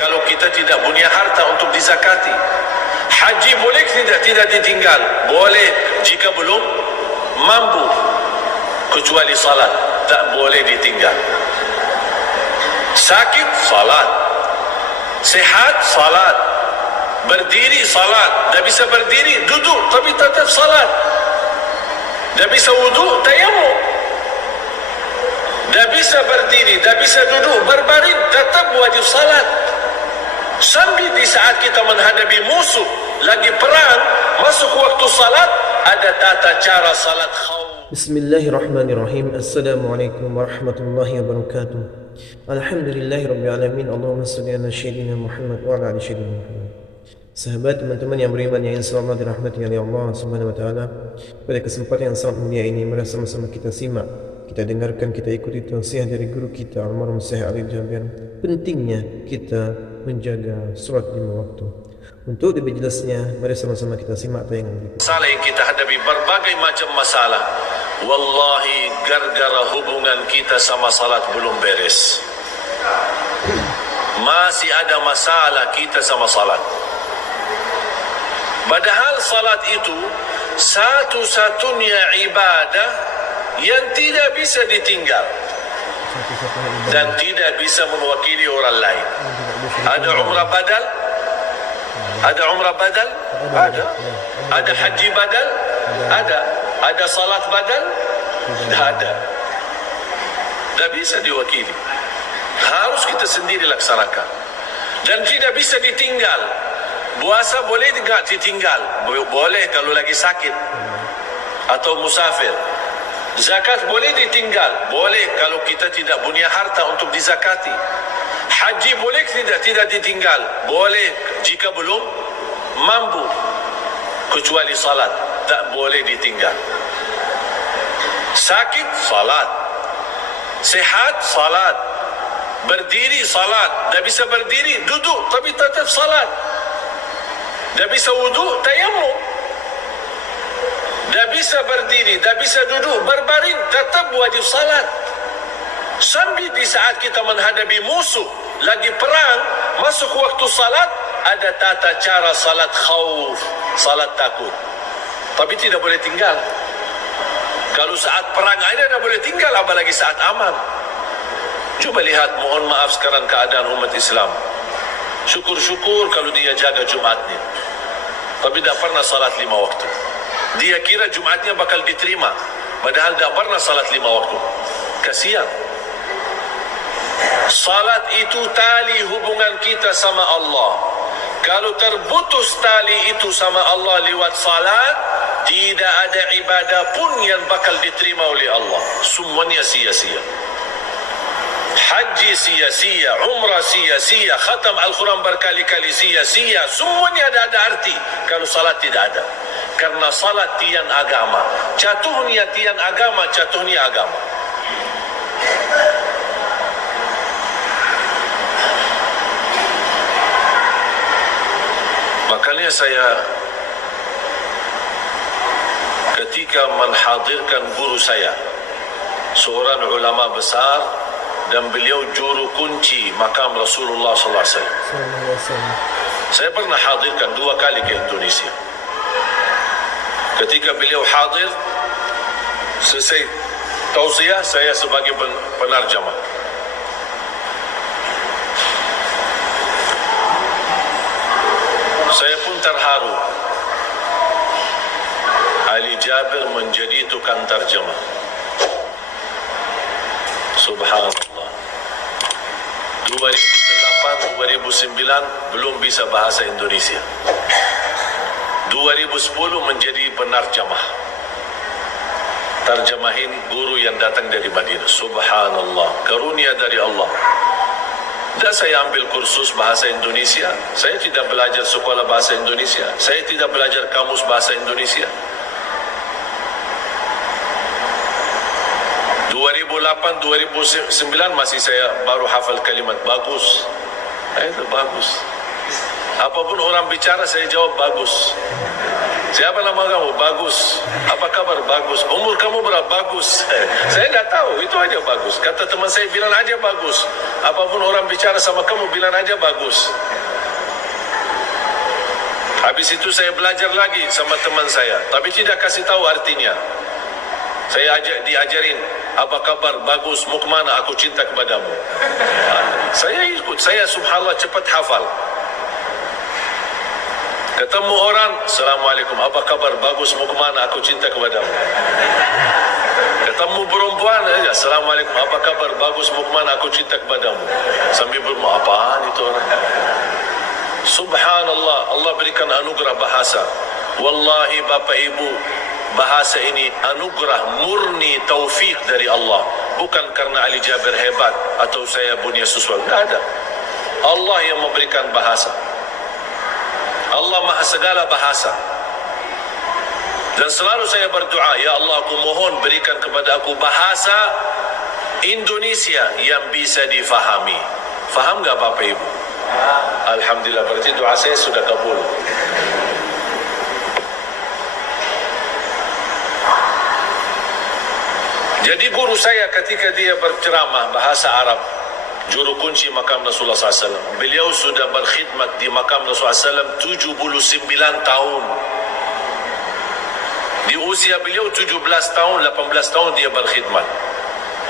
Kalau kita tidak punya harta untuk dizakati, haji boleh tidak ditinggal? Boleh jika belum mampu. Kecuali salat tak boleh ditinggal. Sakit salat, sehat salat, berdiri salat. Dah bisa berdiri duduk tapi tetap salat. Dah bisa wudu tayamum. Dah bisa berdiri, dah bisa duduk berbaring, tetap wajib salat. Sambil di saat kita menghadapi musuh lagi perang, masuk waktu salat, ada tata cara salat khawf. Bismillahirrahmanirrahim. Assalamualaikum warahmatullahi wabarakatuh. Alhamdulillahirabbil alamin. Allahumma shalli ala sayyidina Muhammad wa ala ali sayyidina Muhammad. Sahabat, teman-teman yang beriman yang insyaallah dirahmati oleh Allah Subhanahu wa taala, pada kesempatan yang sangat mulia ini mari sama-sama kita simak, kita dengarkan, kita ikuti tausiah dari guru kita almarhum Syekh Ali Jabir, pentingnya kita menjaga salat 5 waktu. Untuk lebih jelasnya, mari sama-sama kita simak tayangan berikut. Masalah yang kita hadapi berbagai macam masalah. Wallahi gara-gara hubungan kita sama salat belum beres. Masih ada masalah kita sama salat. Padahal salat itu satu-satunya ibadah yang tidak bisa ditinggal dan tidak bisa mewakili orang lain. Ada umrah badal? Ada umrah badal? Ada. Ada haji badal? Ada. Ada salat badal? Tidak ada. Tidak bisa diwakili. Harus kita sendiri laksanakan. Dan tidak bisa ditinggal. Puasa boleh tidak ditinggal? Boleh kalau lagi sakit atau musafir. Zakat boleh ditinggal? Boleh kalau kita tidak punya harta untuk dizakati. Haji boleh tidak ditinggal? Boleh jika belum mampu. Kecuali salat tak boleh ditinggal. Sakit salat, sehat salat, berdiri salat. Dah bisa berdiri duduk tapi tetap salat. Dah bisa wudu tayamum. Dah bisa berdiri, dah bisa duduk berbaring, tetap wajib salat. Sambil di saat kita menghadapi musuh lagi perang, masuk waktu salat, ada tata cara salat khawf, salat takut. Tapi tidak boleh tinggal. Kalau saat perang ada, tidak boleh tinggal, apalagi saat aman. Coba lihat, mohon maaf sekarang keadaan umat Islam. Syukur-syukur kalau dia jaga Jumatnya, tapi tidak pernah salat 5 waktu. Dia kira Jumatnya bakal diterima, padahal tidak pernah salat 5 waktu. Kasihan. Salat itu tali hubungan kita sama Allah. Kalau terputus tali itu sama Allah lewat salat, tidak ada ibadah pun yang bakal diterima oleh Allah. Semuanya sia-sia. Haji sia-sia, umrah sia-sia, khatam Al-Quran berkali-kali sia-sia. Semuanya ada arti kalau salat tidak ada. Karena salat tiang agama. Jatuhnya tiang agama, jatuhnya agama. Makanya saya ketika menhadirkan guru saya, seorang ulama besar, dan beliau juru kunci makam Rasulullah SAW. Saya pernah hadirkan 2 kali ke Indonesia. Ketika beliau hadir, selesai tausiah, saya sebagai penarjamah. Saya pun terharu. Ali Jabir menjadi tukang tarjamah. Subhanallah. 2008, 2009 belum bisa bahasa Indonesia. 2010 menjadi penarjamah. Tarjamahin guru yang datang dari Madinah. Subhanallah, karunia dari Allah. Dan saya ambil kursus bahasa Indonesia. Saya tidak belajar sekolah bahasa Indonesia. Saya tidak belajar kamus bahasa Indonesia. 2008, 2009 masih saya baru hafal kalimat bagus. Itu bagus. Apapun orang bicara, saya jawab bagus. Siapa nama kamu? Bagus. Apa kabar? Bagus. Umur kamu berapa? Bagus. Saya tidak tahu, itu aja bagus. Kata teman saya, bilang aja bagus. Apapun orang bicara sama kamu, bilang aja bagus. Habis itu saya belajar lagi sama teman saya, tapi tidak kasih tahu artinya. Saya diajarin, apa kabar? Bagus. Mau kemana? Aku cinta kepadamu. Saya ikut. Saya subhanallah cepat hafal. Ketemu orang, Assalamualaikum, apa kabar? Bagus. Mau kemana? Aku cinta kepadamu. Ketemu perempuan, Assalamualaikum, apa kabar? Bagus. Mau kemana? Aku cinta kepadamu. Sambil bermau, apaan itu orang? Subhanallah, Allah berikan anugerah bahasa. Wallahi Bapak Ibu, bahasa ini anugerah murni taufik dari Allah. Bukan karena Ali Jabir hebat atau saya punya sesuatu. Tidak ada. Allah yang memberikan bahasa. Allah maha segala bahasa. Dan selalu saya berdoa, ya Allah, aku mohon berikan kepada aku bahasa Indonesia yang bisa difahami. Faham gak Bapak Ibu? Alhamdulillah, berarti doa saya sudah kabul. Jadi guru saya ketika dia berceramah bahasa Arab, juru kunci makam Rasulullah SAW, beliau sudah berkhidmat di makam Rasulullah SAW 79 tahun. Di usia beliau 17 tahun, 18 tahun dia berkhidmat,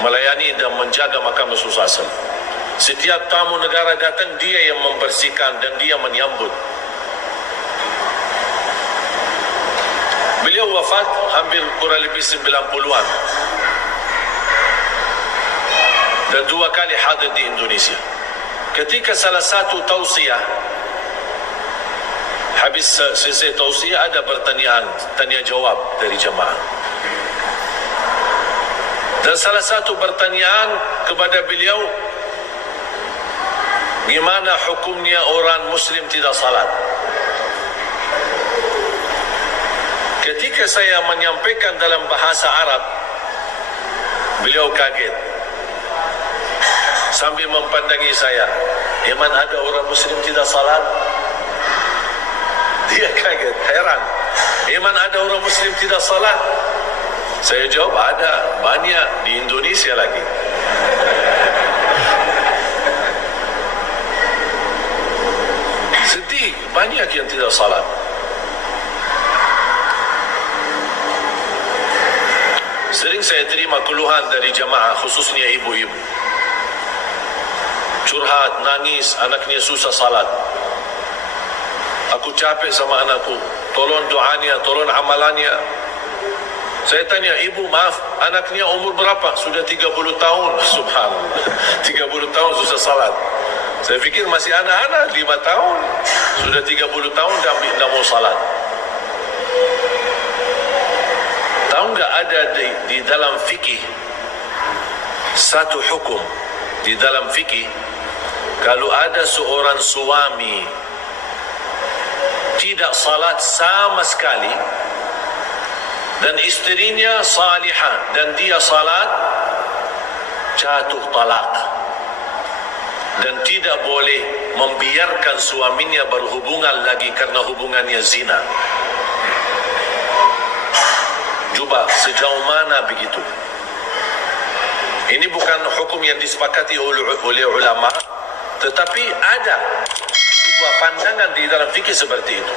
melayani dan menjaga makam Rasulullah SAW. Setiap tamu negara datang, dia yang membersihkan dan dia menyambut. Beliau wafat hampir kurang lebih 90-an. Dan 2 kali hadir di Indonesia. Ketika salah satu tausiah, habis selesai tausiah ada pertanyaan, tanya jawab dari jemaah. Dan salah satu pertanyaan kepada beliau, gimana hukumnya orang Muslim tidak salat? Ketika saya menyampaikan dalam bahasa Arab, beliau kaget. Sambil mempandangi saya, Iman, ada orang Muslim tidak salat? Dia kaget, heran. Iman, ada orang Muslim tidak salat? Saya jawab, ada, banyak di Indonesia lagi. Sedih, banyak yang tidak salat. Sering saya terima keluhan dari jamaah, khususnya ibu-ibu. Curhat, nangis, anaknya susah salat. Aku capek sama anakku, tolong doanya, tolong amalannya. Saya tanya, ibu maaf, anaknya umur berapa? Sudah 30 tahun. Subhanallah, 30 tahun susah salat. Saya fikir masih anak-anak, 5 tahun. Sudah 30 tahun dan tidak mau salat. Tahu nggak, ada di dalam fikih satu hukum di dalam fikih, kalau ada seorang suami tidak salat sama sekali dan istrinya salihah dan dia salat, jatuh talak dan tidak boleh membiarkan suaminya berhubungan lagi karena hubungannya zina. Coba sejauh mana begitu? Ini bukan hukum yang disepakati oleh ulama, tetapi ada sebuah pandangan di dalam fikih seperti itu.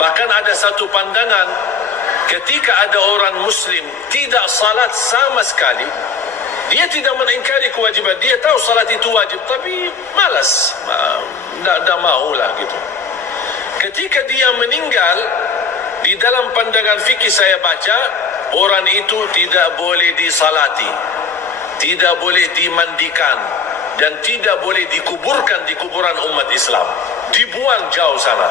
Bahkan ada satu pandangan, ketika ada orang Muslim tidak salat sama sekali, dia tidak mengingkari kewajiban, dia tahu salat itu wajib, tapi malas, tidak maulah gitu. Ketika dia meninggal, di dalam pandangan fikih saya baca, orang itu tidak boleh disalati, tidak boleh dimandikan, dan tidak boleh dikuburkan di kuburan umat Islam. Dibuang jauh sana.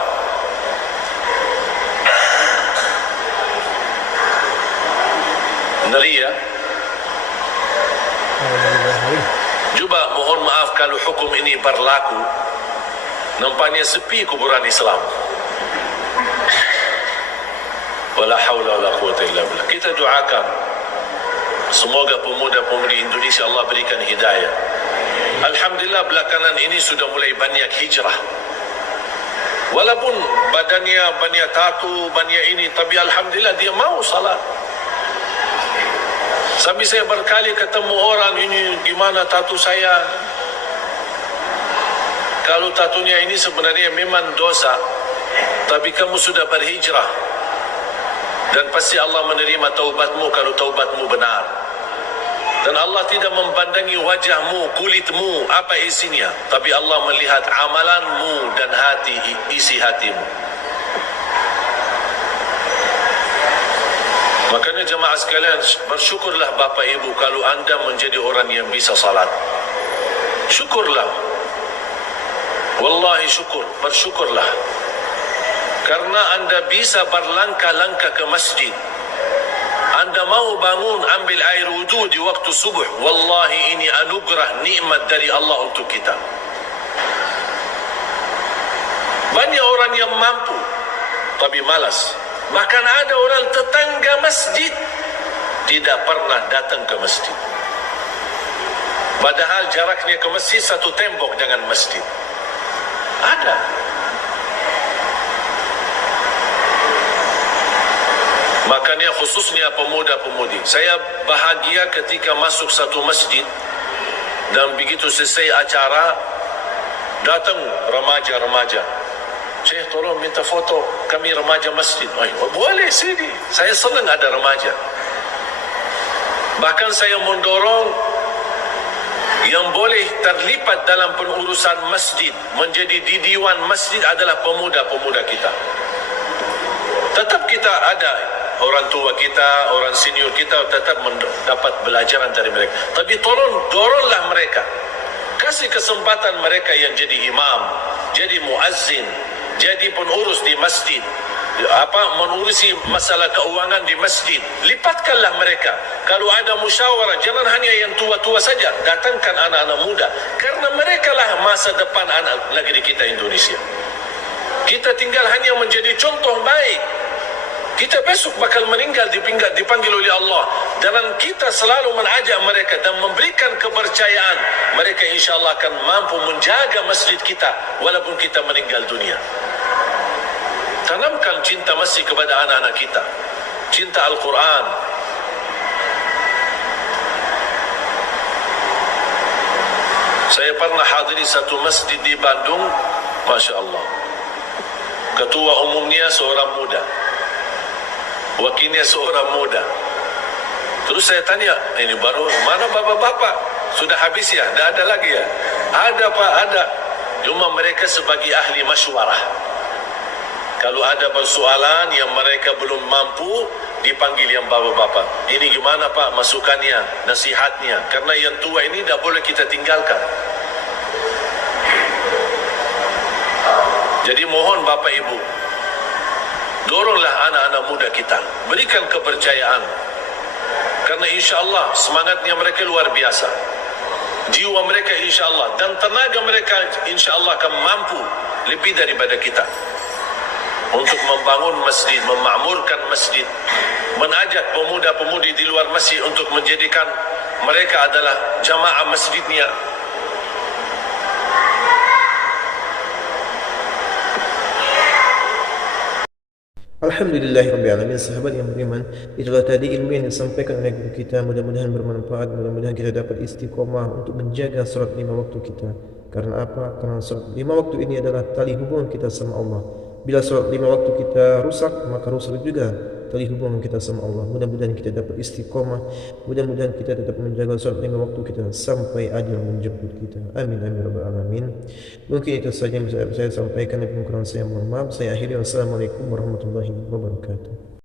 Ngeri ya? Coba mohon maaf kalau hukum ini berlaku, nampaknya sepi kuburan Islam. Wala haula wala quwwata illa billah. Kita doakan semoga pemuda-pemudi Indonesia Allah berikan hidayah. Alhamdulillah belakangan ini sudah mulai banyak hijrah. Walaupun badannya tatu, badannya ini, tapi alhamdulillah dia mau salat. Sampai saya berkali ketemu orang ini, gimana tatu saya? Kalau tatunya ini sebenarnya memang dosa, tapi kamu sudah berhijrah, dan pasti Allah menerima taubatmu kalau taubatmu benar. Dan Allah tidak mempandangi wajahmu, kulitmu, apa isinya, tapi Allah melihat amalanmu dan isi hatimu. Makanya jemaah sekalian, bersyukurlah Bapak Ibu kalau anda menjadi orang yang bisa salat. Syukurlah. Wallahi syukur, bersyukurlah. Karena anda bisa berlangkah-langkah ke masjid. Anda mau bangun ambil air wudu di waktu subuh. Wallahi ini anugerah nikmat dari Allah untuk kita. Banyak orang yang mampu tapi malas. Bahkan ada orang tetangga masjid tidak pernah datang ke masjid. Padahal jaraknya ke masjid satu tembok dengan masjid. Ada. Makanya khususnya pemuda-pemudi, saya bahagia ketika masuk satu masjid dan begitu selesai acara datang remaja-remaja. Syekh, tolong minta foto kami remaja masjid. Boleh sini, saya senang ada remaja. Bahkan saya mendorong yang boleh terlibat dalam pengurusan masjid, menjadi di diwan masjid adalah pemuda-pemuda kita. Tetap kita ada orang tua kita, orang senior kita, tetap mendapat pelajaran dari mereka. Tapi doronglah mereka. Kasih kesempatan mereka yang jadi imam, jadi muazzin, jadi pengurus di masjid, mengurusi masalah keuangan di masjid. Lipatkanlah mereka. Kalau ada musyawarah, jangan hanya yang tua-tua saja. Datangkan anak-anak muda. Karena mereka lah masa depan anak negeri kita Indonesia. Kita tinggal hanya menjadi contoh baik. Kita besok bakal meninggal dipanggil oleh Allah. Dan kita selalu mengajak mereka dan memberikan kepercayaan. Mereka insya Allah akan mampu menjaga masjid kita walaupun kita meninggal dunia. Tanamkan cinta masjid kepada anak-anak kita. Cinta Al-Quran. Saya pernah hadiri satu masjid di Bandung. Masya Allah. Ketua umumnya seorang muda. Wakilnya seorang muda. Terus saya tanya, ini baru mana bapak-bapak? Sudah habis ya? Tidak ada lagi ya? Ada Pak, ada. Cuma mereka sebagai ahli masywarah. Kalau ada persoalan yang mereka belum mampu, dipanggil yang bapak-bapak. Ini gimana Pak masukannya, nasihatnya? Karena yang tua ini tidak boleh kita tinggalkan. Jadi mohon Bapak Ibu, doronglah anak-anak muda kita. Berikan kepercayaan. Karena insya Allah semangatnya mereka luar biasa. Jiwa mereka insya Allah dan tenaga mereka insya Allah akan mampu lebih daripada kita. Untuk membangun masjid, memakmurkan masjid. Mengajak pemuda-pemudi di luar masjid untuk menjadikan mereka adalah jamaah masjidnya. Alhamdulillahirrabbilalamin. Sahabat yang beriman, itulah tadi ilmu yang disampaikan oleh guru kita. Mudah-mudahan bermanfaat. Mudah-mudahan kita dapat istiqomah untuk menjaga salat 5 waktu kita. Karena apa? Karena salat 5 waktu ini adalah tali hubungan kita sama Allah. Bila salat 5 waktu kita rusak, maka rusak juga tali hubungan kita sama Allah. Mudah-mudahan kita dapat istiqomah. Mudah-mudahan kita tetap menjaga salat 5 waktu kita sampai ajal menjemput kita. Amin amin rabbal alamin. Mungkin itu saja yang bisa saya sampaikan. Dari kurang saya mohon maaf. Saya akhiri. Wassalamualaikum warahmatullahi wabarakatuh.